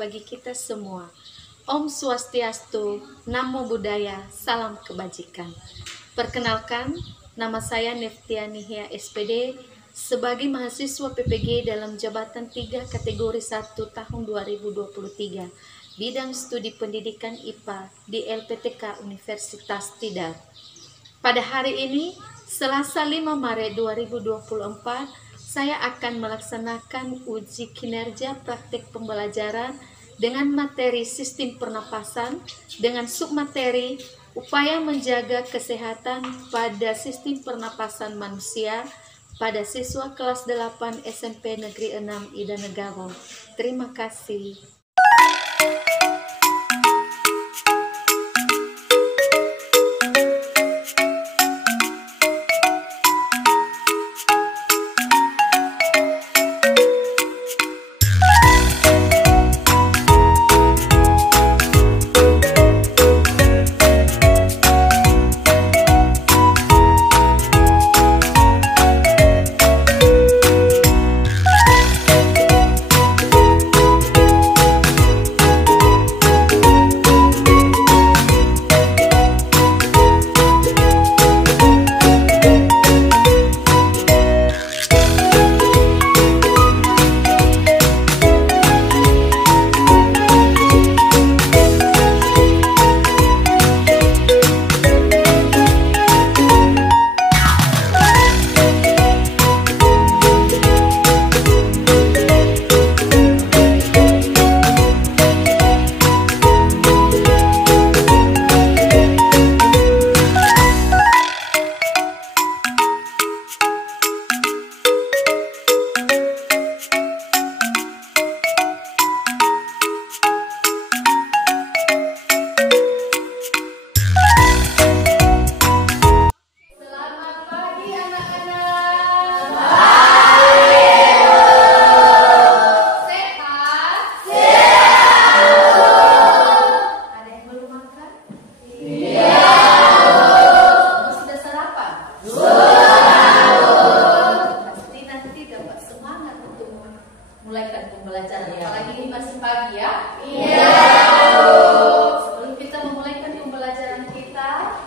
bagi kita semua. Om Swastiastu, Namo Buddhaya, salam kebajikan. Perkenalkan, nama saya Neftiani Hia SPD sebagai mahasiswa PPG dalam jabatan 3 kategori 1 tahun 2023, bidang studi pendidikan IPA di LPTK Universitas Tidar. Pada hari ini, Selasa 5 Maret 2024, saya akan melaksanakan uji kinerja praktik pembelajaran dengan materi sistem pernapasan dengan submateri upaya menjaga kesehatan pada sistem pernapasan manusia pada siswa kelas 8 SMP Negeri 6 Ida Negoro. Terima kasih. Mulaikan pembelajaran, apalagi ini masih pagi ya. Iya. Sebelum kita memulaikan pembelajaran kita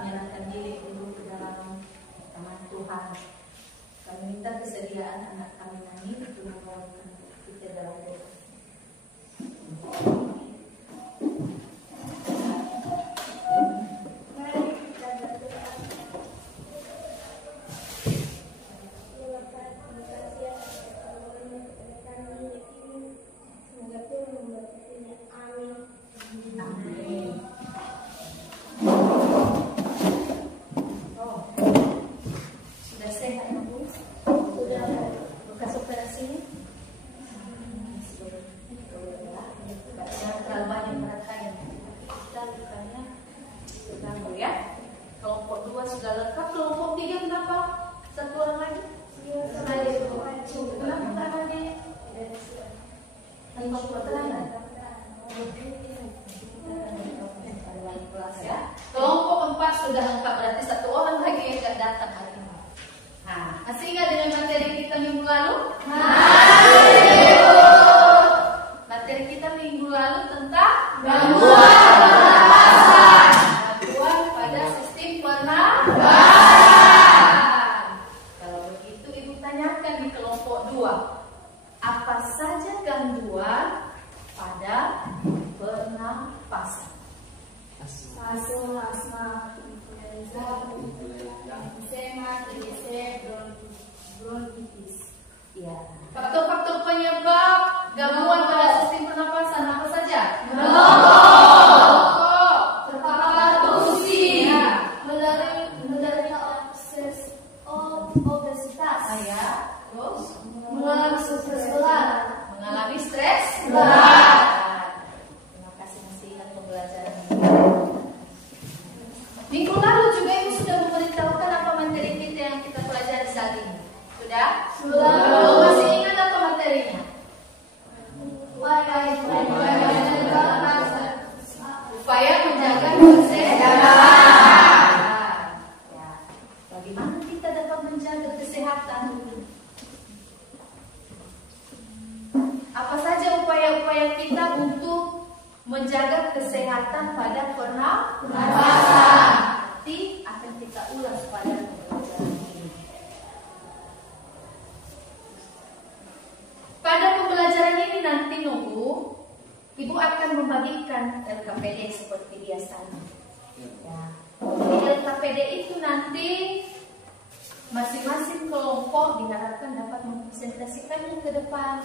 menyerahkan diri dulu ke dalam tangan Tuhan. Kami minta kesediaan anak kami nanti untuk membawakan kita dalam doa. Kelompok 2 sudah lengkap, kelompok 3 kenapa? Satu orang lagi? Kenapa tak lagi? Tanpa keterangan. Kelompok 4 sudah lengkap, berarti satu orang lagi yang tidak datang hari ini. Nah, masih ingat dengan materi kita minggu lalu? Materi kita minggu lalu tentang gangguan pada sistem pernapasan. Kalau begitu Ibu tanyakan di kelompok 2, apa saja gangguan pada pernapasan? Asma, influenza, emfisema, TBC, bronkitis. Ya. Faktor-faktor penyebab gangguan pada sistem pernapasan apa saja? Merokok, terpapar menderita obesitas, terus mengalami stres berat. Terima kasih masih ingat pembelajaran minggu lalu juga Ibu sudah memberitahukan apa materi kita yang kita pelajari saat ini. Sudah? Sudah. Masih ingat apa menjaga kesehatan pada pernapasan. Nanti akan kita ulas pada pembelajaran ini. Pada pembelajaran ini nanti Ibu akan membagikan LKPD seperti biasanya. Ya. Di LKPD itu nanti masing-masing kelompok diharapkan dapat mempresentasikannya ke depan,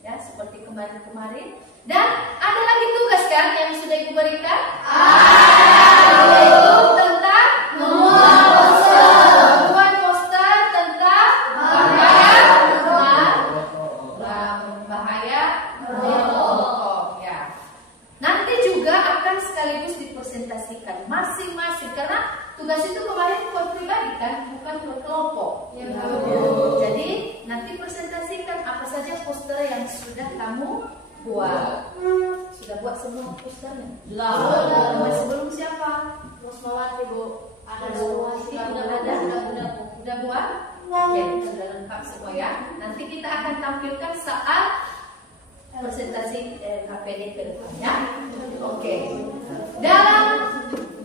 ya seperti kemarin-kemarin. Dan ada lagi tugas kan yang sudah Ibu berikan? Yaitu tentang membuat poster tentang bahaya merokok. Ya. Nanti juga akan sekaligus dipresentasikan masing-masing karena tugas itu kemarin per pribadi kan, bukan per kelompok. Ya, jadi nanti presentasikan apa saja poster yang sudah kamu buat. Sudah buat semua posternya? Belum. Masih belum siapa? Rosmawati, Bu. Ada semua. Udah buat? Oke, sudah lengkap semua ya. Nanti kita akan tampilkan saat presentasi LKPD ke depannya. Oke. Dalam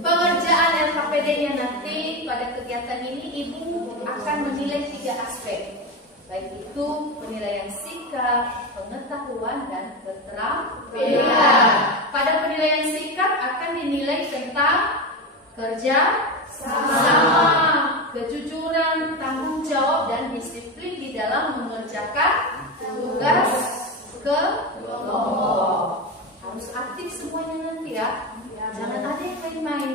pengerjaan LKPD-nya nanti pada kegiatan ini Ibu akan menilai 3 aspek, baik itu penilaian sikap, pengetahuan, dan keterampilan. Pada penilaian sikap akan dinilai tentang kerja sama, kejujuran, tanggung jawab, dan disiplin di dalam mengerjakan tugas kelompok. Harus aktif semuanya nanti ya. Jangan ada yang main-main.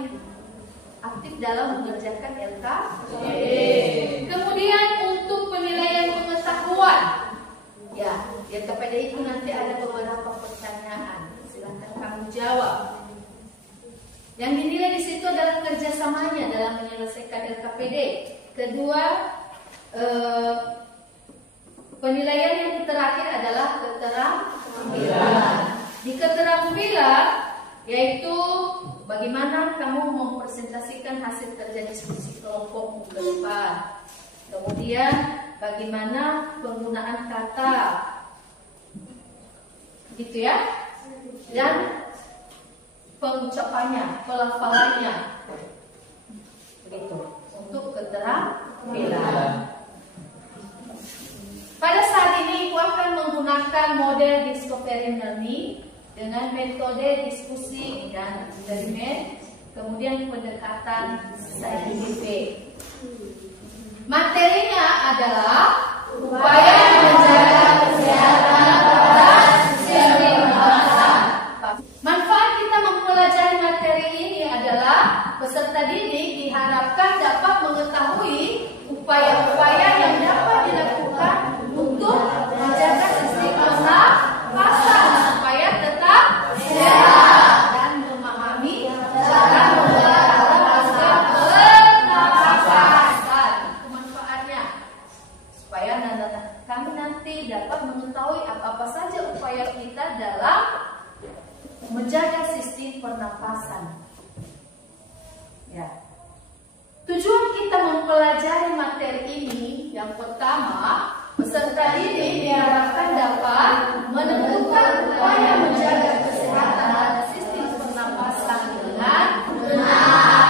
Aktif dalam mengerjakan LKPD. Kemudian untuk penilaian pengetahuan, ya, LKPD itu nanti ada beberapa pertanyaan. Silakan kamu jawab. Yang dinilai di situ adalah kerjasamanya dalam menyelesaikan LKPD. Kedua, penilaian yang terakhir adalah keterampilan. Di keterampilan yaitu bagaimana kamu mempresentasikan hasil kerja diskusi kelompok ke depan. Kemudian bagaimana penggunaan kata, gitu ya, dan pengucapannya, pelafalannya, begitu. Untuk keterampilan. Pada saat ini Ibu akan menggunakan model discovery learning dengan metode diskusi dan eksperimen, kemudian pendekatan saintifik. Materinya adalah upaya menjaga kesehatan dan sistem pernapasan. Manfaat kita mempelajari materi ini adalah peserta didik diharapkan dapat mengetahui upaya-upaya yang dapat dilakukan untuk menjaga sistem pernapasan supaya tetap sehat dan memahami cara menjaga pernapasan. Itu manfaatnya supaya kami nanti dapat mengetahui apa-apa saja upaya kita dalam menjaga sistem pernapasan. Ya. Tujuan kita mempelajari materi ini yang pertama, peserta didik diharapkan dapat menentukan upaya menjaga kesehatan dan sistem pernapasan dengan benar.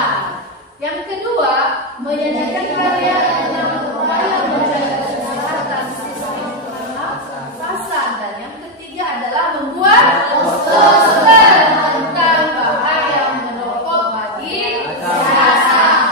Yang kedua, menyajikan karya tentang upaya menjaga kesehatan sistem pernapasan, dan yang ketiga adalah membuat poster tentang bahaya merokok bagi kesehatan.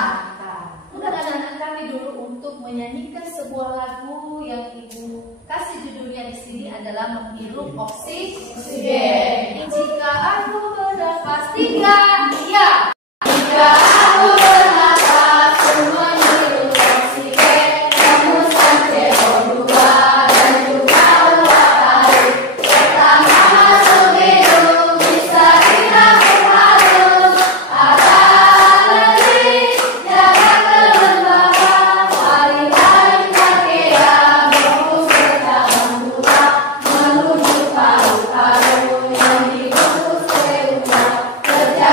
Undang anak-anak kami dulu untuk menyanyikan sebuah lagu yang Ibu kasih judulnya di sini adalah Menghirup Oksigen. Jika aku bernapas, tiga, ya. Jika aku bernapas, semua menghirup oksigen. Hembusan CO2 dan juga uap tarik. Pertama masuk hidung, bisa ditarik halus. Ada alergi, jaga kelembaban. Hari-hari pakaian, fokus ke dalam tulang, menuju paru-paru yang dibungkus reumat. Kerja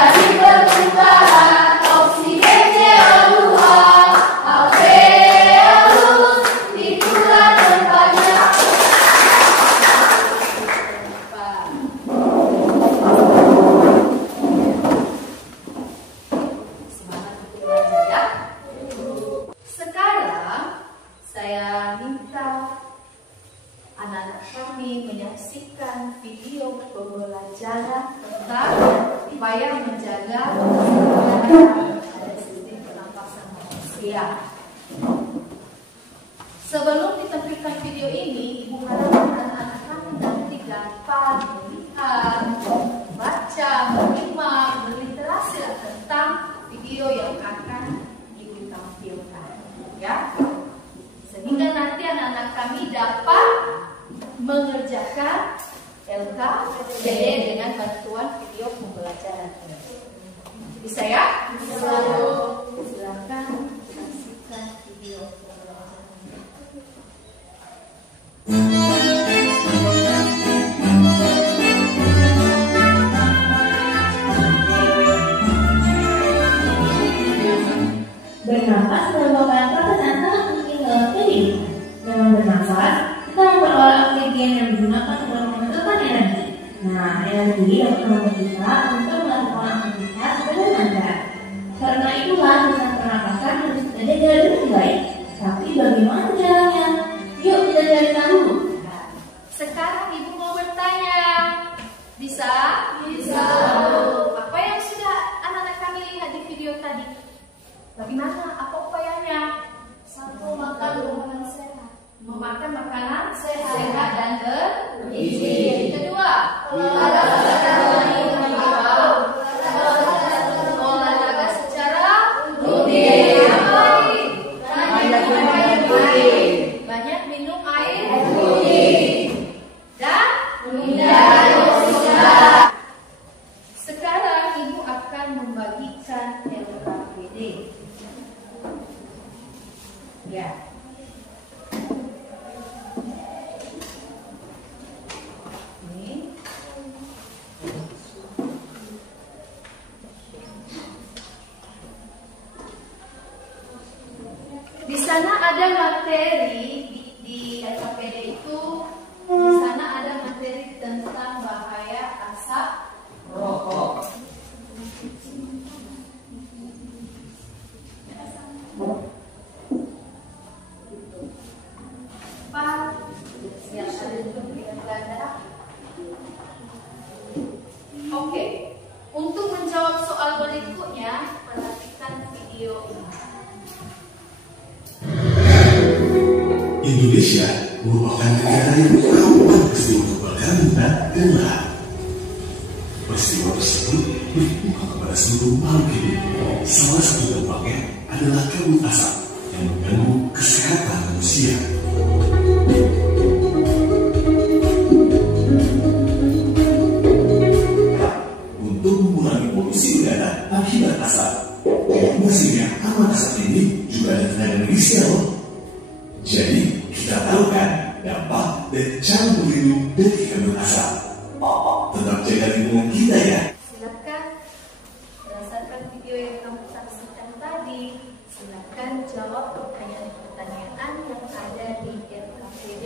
otak supaya menjaga ada sistem pernapasan manusia. Sebelum ditampilkan video ini, Ibu harap anak-anak kami nanti dapat melihat, baca, menyimak, berliterasi tentang video yang akan Ibu tampilkan, ya. Sehingga nanti anak-anak kami dapat mengerjakan LKPD dengan bantuan video pembelajaran. Bisa ya? Bisa. Silakan saksikan video pembelajaran. Bernafas merupakan proses yang sangat penting dalam kehidupan. Dengan bernafas, kita memperoleh oksigen yang digunakan untuk menentukan energi. Nah, energi dapat membantu kita untuk melakukan aktivitas dengan lancar. Karena itulah dengan pernapasan harus kita jaga dengan baik. Tapi bagaimana caranya? Yuk kita cari tahu. Sekarang Ibu mau bertanya. Bisa? Bisa. Apa yang sudah anak-anak kami lihat di video tadi? Bagaimana? Apa upayanya? Satu, makan makanan sehat. Memakan makanan sehat dan bergizi. Kedua, olahraga secara rutin. Banyak minum air putih dan sekarang Ibu akan membagikan LKPD. Ya. Ini. Di sana ada materi di LKPD itu. Di sana ada materi tentang bahaya asap rokok. Oke, untuk menjawab soal berikutnya, perhatikan video ini. Indonesia merupakan negara yang rawan peristiwa kebakaran hutan dan lahan. Peristiwa tersebut berbuka kepada seluruh makhluk hidup. Salah satu dampaknya adalah kabut asap yang mengganggu kesehatan manusia. Untuk mengurangi polusi udara akibat asap, fungsinya alat asap ini juga ada tenaga medisnya loh. Jadi kita tahu kan dampak dan cara berlindung dari kabut asap. Tetap jaga lingkungan kita ya. Silakan berdasarkan video yang kamu saksikan tadi, silakan jawab pertanyaan-pertanyaan yang ada di LKPD.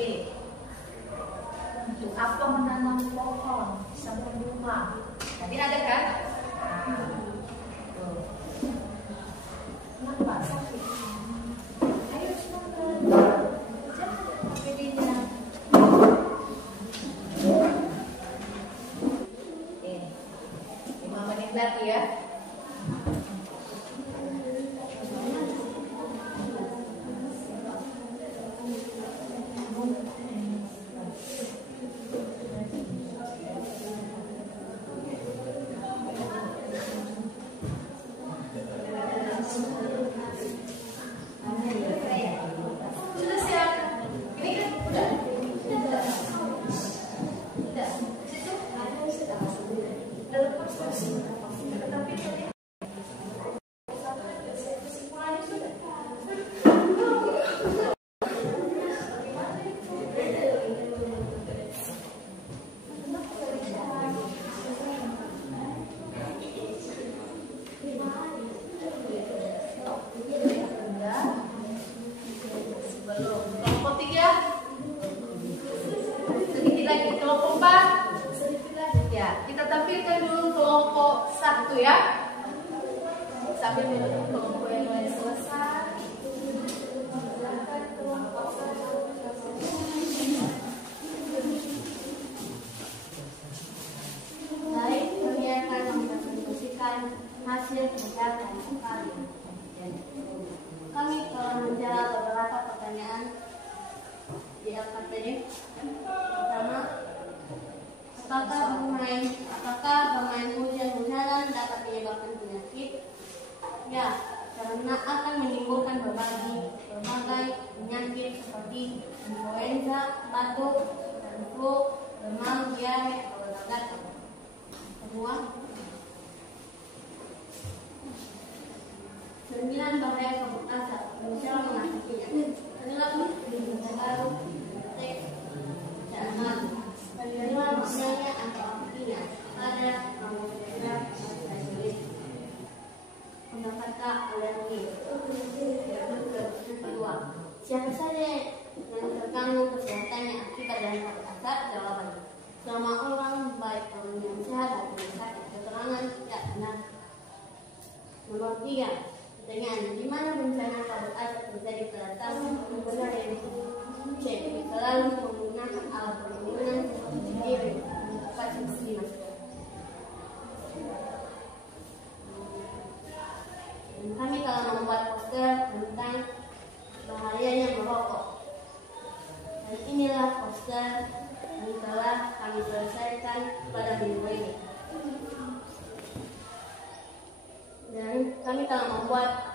Untuk apa menanam pohon di samping rumah? Tadi ada kan? Tuh. Kenapa sakit? Ayo semangat. Jangan LKPD-nya. 5 menit lagi ya. Sudah siap? Ini kan udah. Sudah. Situ ada sudah. Dalam proses. Tetapi tadi kesimpulannya sudah. Sebelum kelompok 3 sedikit lagi, kelompok 4 sedikit lagi ya. Kita tampilkan dulu kelompok 1 ya. Sambil menunggu kelompok yang lain selesai. Silakan kelompok 1. Baik, kalian sekali. Kami telah menjawab beberapa pertanyaan di LKPD. Pertama, apakah bermain hujan-hujanan dapat menyebabkan penyakit? Ya, karena akan menimbulkan berbagai penyakit seperti influenza, batuk, dan flu, demam, diare, atau gatal. Kedua, 9 bahaya kabut asap, Indonesia mengatasinya. Adalah lingkungan baru, teks, jangan. Kelima maknanya atau artinya pada atmosfer sulit. Pendapat alergi. Kedua, siapa saja yang terganggu kesehatannya akibat dari kabut asap? Jawabannya, semua orang, baik orang yang sehat atau yang sakit. Keterangan tidak benar. Nomor 3, pertanyaan, di mana bencana kabut asap terjadi pada tahun? Benar yang C, selalu menggunakan alat perlindungan seperti diri, vaksinasi masker. Kami telah membuat poster tentang bahayanya merokok. Dan inilah poster yang telah kami selesaikan pada minggu ini. Dan kami telah membuat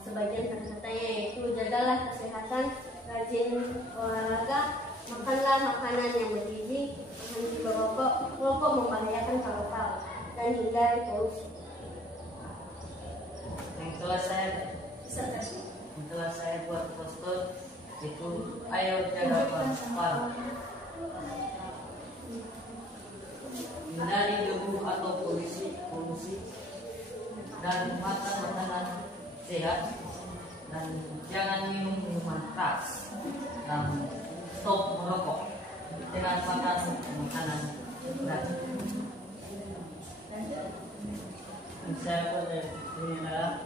sebagian kata-katanya, yaitu jagalah kesehatan, rajin olahraga, makanlah makanan yang bergizi, berhenti merokok, merokok membahayakan paru-paru, dan hindari polusi. Yang telah saya buat poster itu, ayo jaga paru-paru, hindari debu atau polusi, dan makan makanan sehat, dan jangan minum minuman keras, dan stop merokok dengan makan makanan berat. Saya pada ini adalah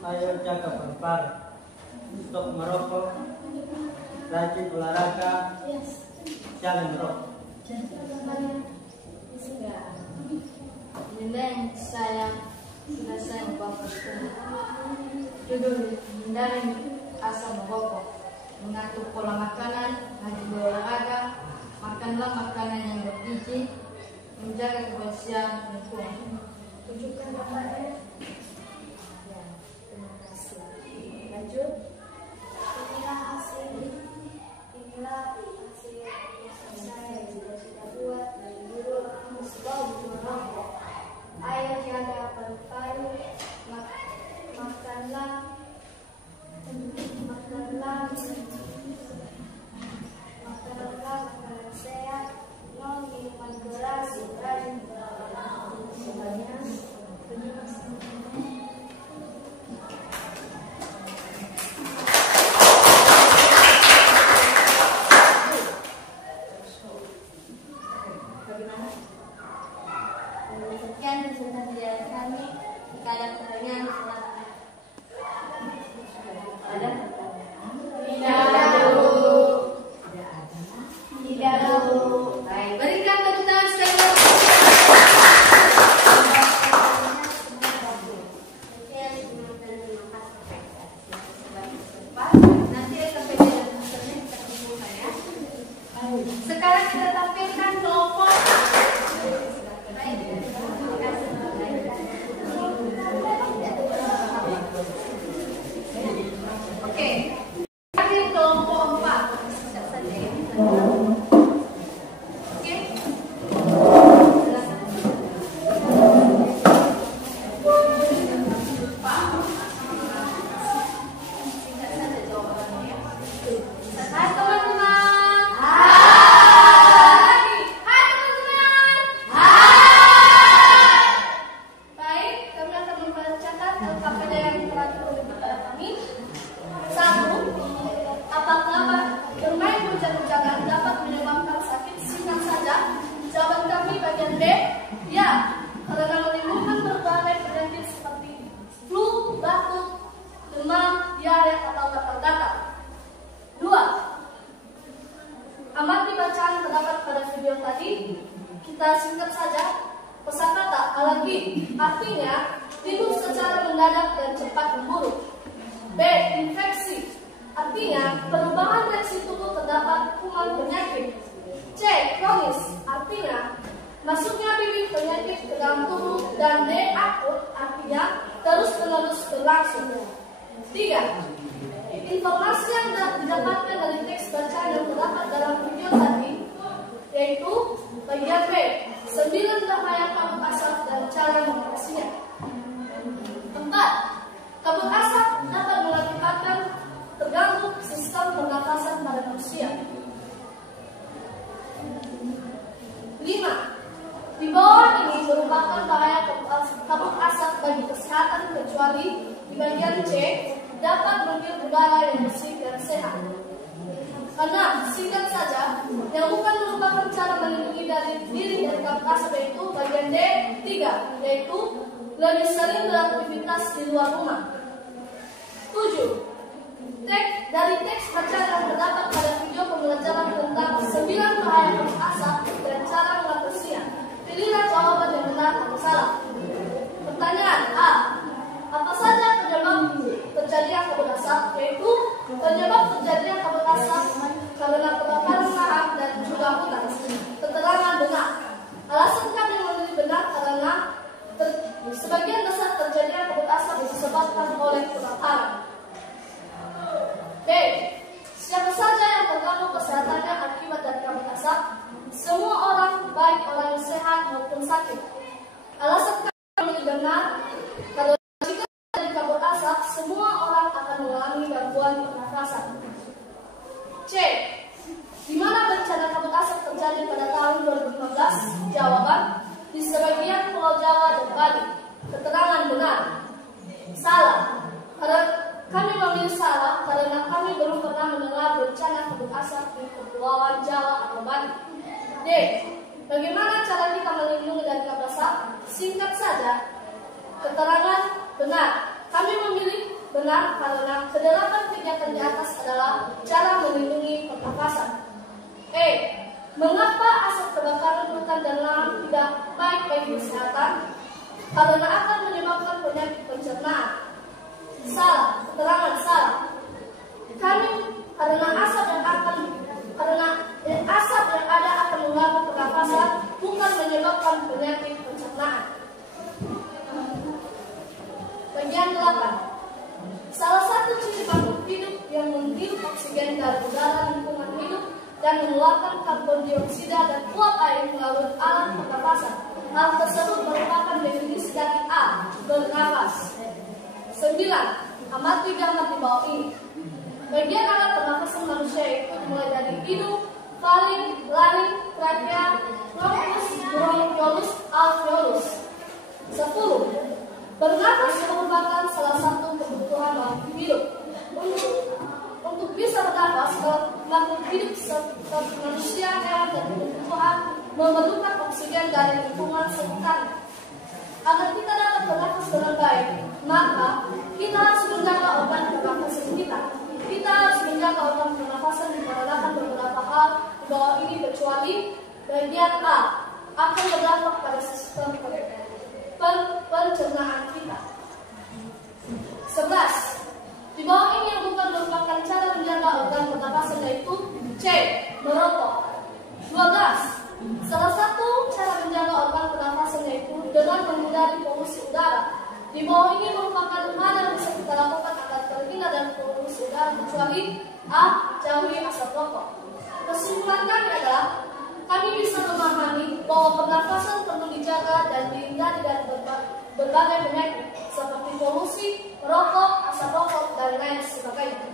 ayo jaga paru-paru, stop merokok, rajin olahraga, jangan merokok. Benda yang sudah saya buat poster. Judul, hindari asam merokok, mengatur pola makanan, rajin berolahraga, makanlah makanan yang bergizi, menjaga kebersihan lingkungan. Tunjukkan gambarnya. Ya, terima kasih. Lanjut. Inilah hasil yang saya juga sudah buat dari dulu. Stop merokok. Ayo jaga paru-paru. Makanlah makanan sehat, no minuman keras, rajin berolahraga. Sekian presentasi dari kami. Jika ada pertanyaan, silakan. Ada pertanyaan? Tidak tahu. Baik. Berikan tepuk tangan sekali lagi. Nanti LKPD dan posternya kita kumpulkan ya. Sekarang kita tampilkan kelompok. Oke, terakhir kelompok 4. Siap saja ya. Oke. Singkat saja jawabannya ya. Hai teman-teman. Hai. Hai teman-teman. Hai. Baik, kami akan membacakan LKPD yang telah ditulis kepada kami. 1. Apakah bermain hujan-hujanan dapat menyebabkan sakit? Singkat saja, jawaban kami bagian B, ya, karena menimbulkan berbagai penyakit seperti flu, batuk, demam, diare, atau gatal-gatal. 2. Amati bacaan terdapat pada video tadi. Kita singkat saja. Kosakata alergi artinya timbul secara mendadak dan cepat memburuk. B. Infeksi, artinya perubahan reaksi tubuh terdapat kuman penyakit. C. Kronis, artinya masuknya bibit penyakit ke dalam tubuh. Dan D. Akut, artinya terus-menerus berlangsung. 3. Informasi yang didapatkan dari teks bacaan yang terdapat dalam video tadi, yaitu bagian B, 9 bahaya kabut asap dan cara mengatasinya. 4. Kabut asap dapat mengakibatkan terganggu sistem pernafasan pada manusia. 5. Di bawah ini merupakan bahaya kabut asap bagi kesehatan kecuali di bagian C dapat menghirup udara yang bersih dan sehat. Karena singkat saja, yang bukan merupakan cara melindungi diri dari kabut asap yaitu bagian D 3, yaitu lebih sering beraktivitas di luar rumah. 7. Dari teks bacaan yang terdapat pada video pembelajaran tentang 9 bahaya kabut asap dan cara mengatasinya, pilihlah jawaban yang benar atau salah. Pertanyaan A. Apa saja penyebab terjadinya kabut asap? Yaitu penyebab terjadinya kabut asap karena kebakaran lahan dan juga hutan. Keterangan benar. Alasan kami memilih benar karena sebagian besar terjadinya kabut asap disebabkan oleh kebakaran. B. Siapa saja yang terganggu kesehatannya akibat dari kabut asap? Semua orang, baik orang yang sehat maupun sakit. Alasan kami memilih benar karena jika terjadi kabut asap, semua orang akan mengalami gangguan pernafasan. C. Di mana bencana kabut asap terjadi pada tahun 2015? Jawaban, di sebagian Pulau Jawa dan Bali. Keterangan benar. Salah. Kami memilih salah karena kami belum pernah mendengar bencana kabut asap di Kepulauan Jawa atau Bali. D. Bagaimana cara kita melindungi dari kabut asap? Singkat saja. Keterangan benar. Kami memilih benar karena kedelapan kegiatan di atas adalah cara melindungi pernafasan. E. Mengapa asap kebakaran hutan dan lahan tidak baik bagi kesehatan? Karena akan menyebabkan penyakit pencernaan. Salah. Keterangan salah. Karena asap yang ada akan mengganggu pernafasan, bukan menyebabkan penyakit pencernaan. Bagian 8. Salah satu ciri makhluk hidup yang menghirup oksigen dari udara lingkungan hidup dan mengeluarkan karbon dioksida dan uap air melalui alat pernafasan. Hal tersebut merupakan definisi dari A, bernafas. 9. Amati gambar di bawah ini. Bagian alat pernafasan manusia itu mulai dari hidung, faring, laring, trakea, bronkus, bronkiolus, alveolus. 10. Bernafas merupakan salah satu kebutuhan makhluk hidup. Untuk bisa bernafas, makhluk hidup seperti manusia, hewan, dan tumbuhan memerlukan oksigen dari lingkungan sekitar. Agar kita dapat bernafas dengan baik, maka kita harus menjaga organ pernafasan kita. Kita harus menjaga organ pernafasan dikarenakan beberapa hal di bawah ini, kecuali bagian A akan berdampak pada sistem pencernaan kita. 11. Di bawah ini yang bukan merupakan cara menjaga organ pernafasan yaitu C. Merokok. 12. Salah satu cara menjaga organ pernafasan yaitu dengan menghindari polusi udara. Di bawah ini merupakan mana yang bisa kita lakukan agar terhindar dari polusi udara kecuali A. Jauhi asap rokok. Kesimpulan kami adalah kami bisa memahami bahwa pernafasan perlu dijaga dan dihindari dari berbagai penyakit seperti polusi, rokok, asap rokok, dan lain sebagainya.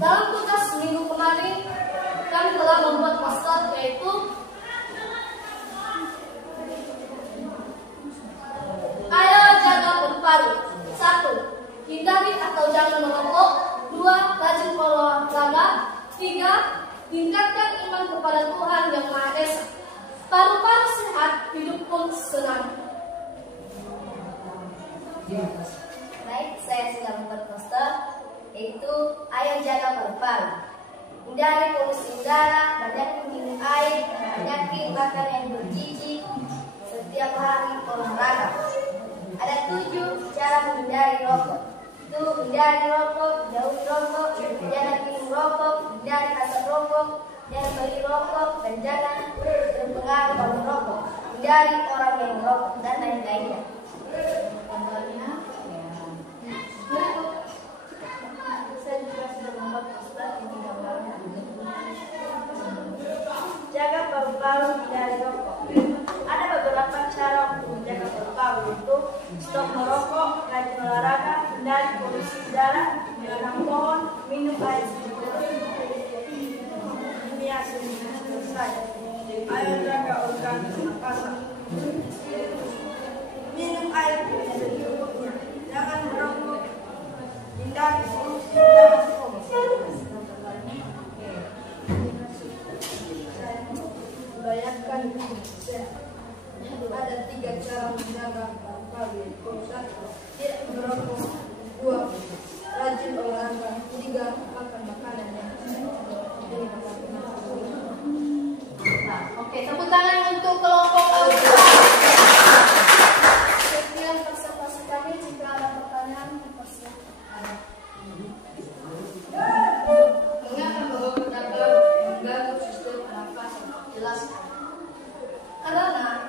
Dalam tugas minggu kemarin, kami telah membuat poster yaitu ayo jaga paru-paru. 1. Hindari atau jangan merokok. 2. Rajin olahraga. 3. Tingkatkan iman kepada Tuhan Yang Maha Esa. Paru-paru sehat, hidup pun senang. Baik, saya sudah membuat poster yaitu ayo jaga paru-paru. Hindari polusi udara, banyak minum air, banyakin makan yang bergizi. Setiap menghindari orang yang merokok dan lain-lainnya. Contohnya, berikut. Saya juga sudah membuat poster ini gambarnya. Jaga paru-paru dari rokok. Ada beberapa cara untuk menjaga paru-paru, yaitu stop merokok, rajin olahraga, hindari polusi udara, menanam pohon, minum air sejuk. Ini hasilnya selesai. Ayo jaga organ pernapasan. Minum air putih secukupnya. Jangan merokok. Hindari polusi udara. Bayangkan ada 3 cara menjaga paru-paru, yaitu 1. Tidak merokok, 2. Rajin olahraga, 3. Makan makanan yang Oke, tepuk tangan untuk kelompok Alfa. Sekian presentasi kami. Jika ada pertanyaan, dipersilakan. Mengapa merokok dapat mengganggu sistem pernapasan? Jelaskan. Karena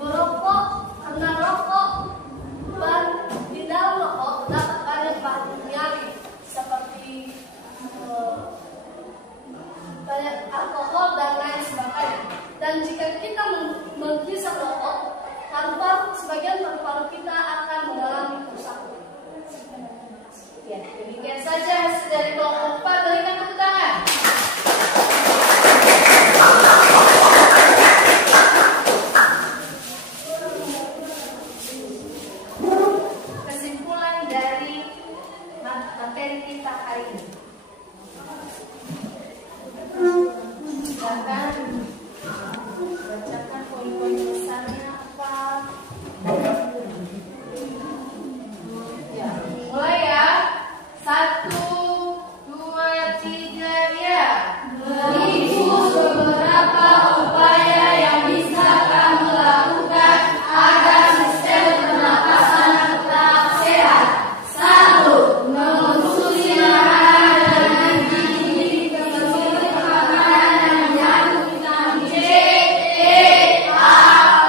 rokok di dalam rokok terdapat banyak bahan kimiawi seperti banyak alkohol dan lain sebagainya. Dan jika kita menghisap rokok, sebagian paru-paru kita akan mengalami kerusakan. Ya, demikian saja hasil dari kelompok 4. Berikan tepuk tangan. Kesimpulan dari materi kita hari ini. Silakan bacakan poin-poin besarnya apa. Ya, mulai ya. 1, 2, 3, ya. Berikut beberapa upaya yang bisa kamu lakukan agar sistem pernapasan tetap sehat. 1. mengonsumsi makanan dengan gizi seperti makanan yang vitamin C, E, A,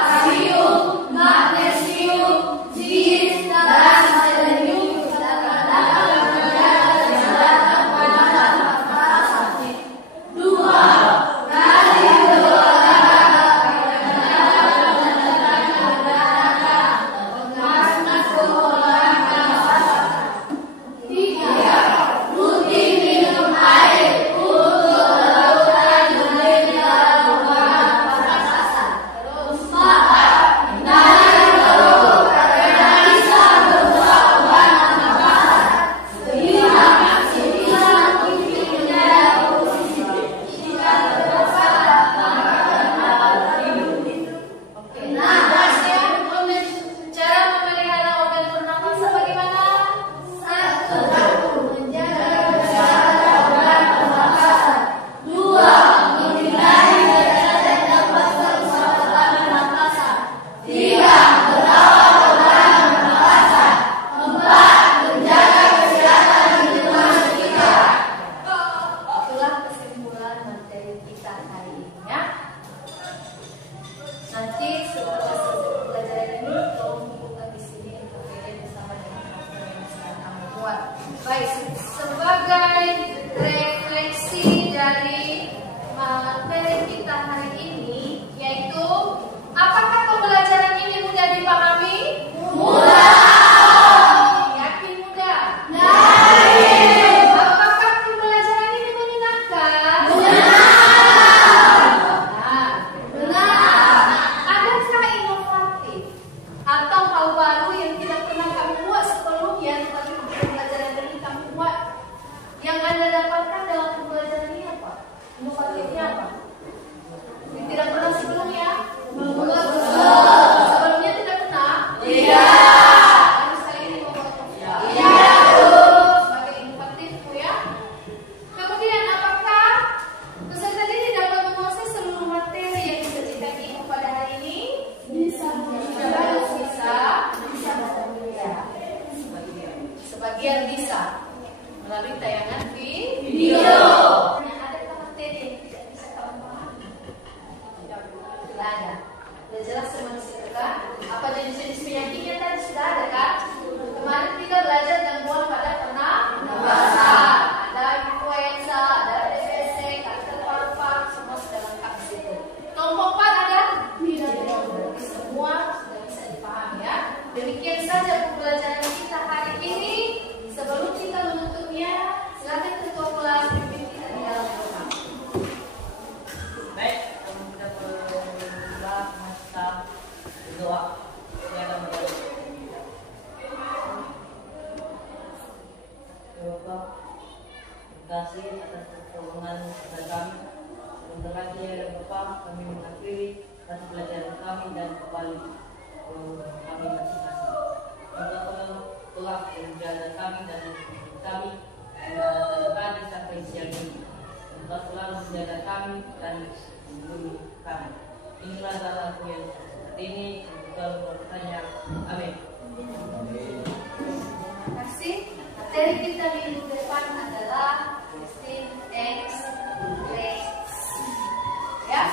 kalsium, magnesium, gizi, dan selenium dapat menjaga kesehatan pada pernapasan. 2. rajin berolahraga rutin minum air untuk melakukan penelitian pernapasan. 4. hindari merokok karena bisa merusak organ pernapasan. 5. sebisa mungkin menjaga posisi jika terdapat makanan hidup. Nah, cara memelihara organ pernapasan bagaimana? 1. menjaga kesehatan organ pernapasan. 2. menghindari terjadinya dapat kerusakan pernapasan. 3. merawat organ pernapasan. 4. menjaga kesehatan lingkungan sekitar. Itulah kesimpulan materi kita hari ini ya. Nanti setelah selesai pelajaran ini, tolong buka di sini untuk bersama dengan poster yang sedang kamu buat. Baik, sebagai refleksi dari materi kita hari ini, yaitu apakah pembelajaran ini mudah dipahami? Mudah. Yakin mudah? Yakin. Apakah pembelajaran ini menyenangkan? Benar. Adakah inovatif atau hal baru yang tidak pernah kamu buat sebelumnya, tetapi pembelajaran ini kamu buat? Yang Anda dapatkan dalam pembelajaran ini apa? Inovatifnya apa? Yang tidak pernah sebelumnya? Sebelumnya tidak pernah? Tidak. Harus kali ini membuat sebagai inovatif ya. Kemudian apakah peserta ini dapat menguasai seluruh materi yang disajikan Ibu pada hari ini? Bisa. Sebagian bisa melalui tayangan video. Adakah materi yang tidak bisa kamu pahami? Tidak ada. Sudah jelas semua di situ kan? Apa jenis-jenis penyakitnya tadi sudah ada kan? Kemarin kita belajar gangguan pada pernapasan. Ada influenza, ada DBC, kanker paru-paru, semua sudah lengkap di situ. Kelompok 4 ada? Tidak. Berarti semua sudah bisa dipahami ya. Demikian saja pembelajaran kita hari ini. Sebelum kita menutupnya, silakan ketua kelas pimpin kita di dalam doa. Baik, kita berdoa masa berdoa. Silakan berdoa. Ya Bapak, terima kasih atas pertolongan kepada kami. Sebentar lagi ya Bapak, kami mengakhiri atas pelajaran kami dan kembali kami masing-masing. Telah menjaga kami dan kami tadi sampai siang ini. Engkau selalu menjaga kami dan melindungi kami. Inilah doaku yang seperti ini. Engkau bertanya. Amin. Terima kasih. Materi kita minggu depan adalah testing X, ya.